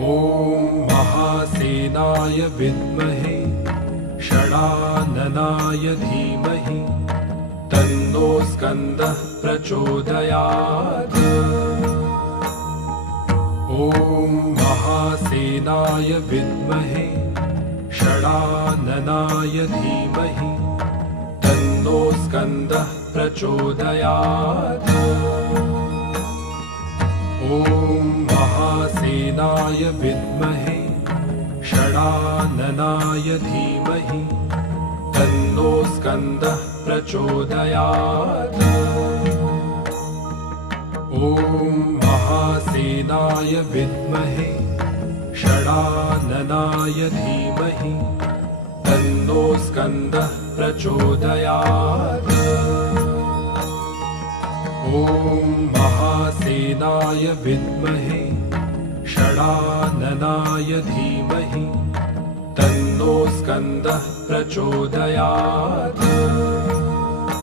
ॐ महासेनाय विद्महे षडाननाय धीमहि तन्नो स्कन्दः प्रचोदयात्। ॐ महासेनाय विद्महे षडाननाय धीमहि तन्नो स्कन्दः प्रचोदयात्। ॐ महासेनाय विद्महे षडाननाय धीमहि तन्नो स्कन्दः प्रचोदयात्। ॐ महासेनाय विद्महे षडाननाय धीमहि तन्नो स्कन्दः प्रचोदयात्। ॐ महासेनाय विद्महे षडाननाय धीमहि तन्नो स्कन्दः प्रचोदयात्।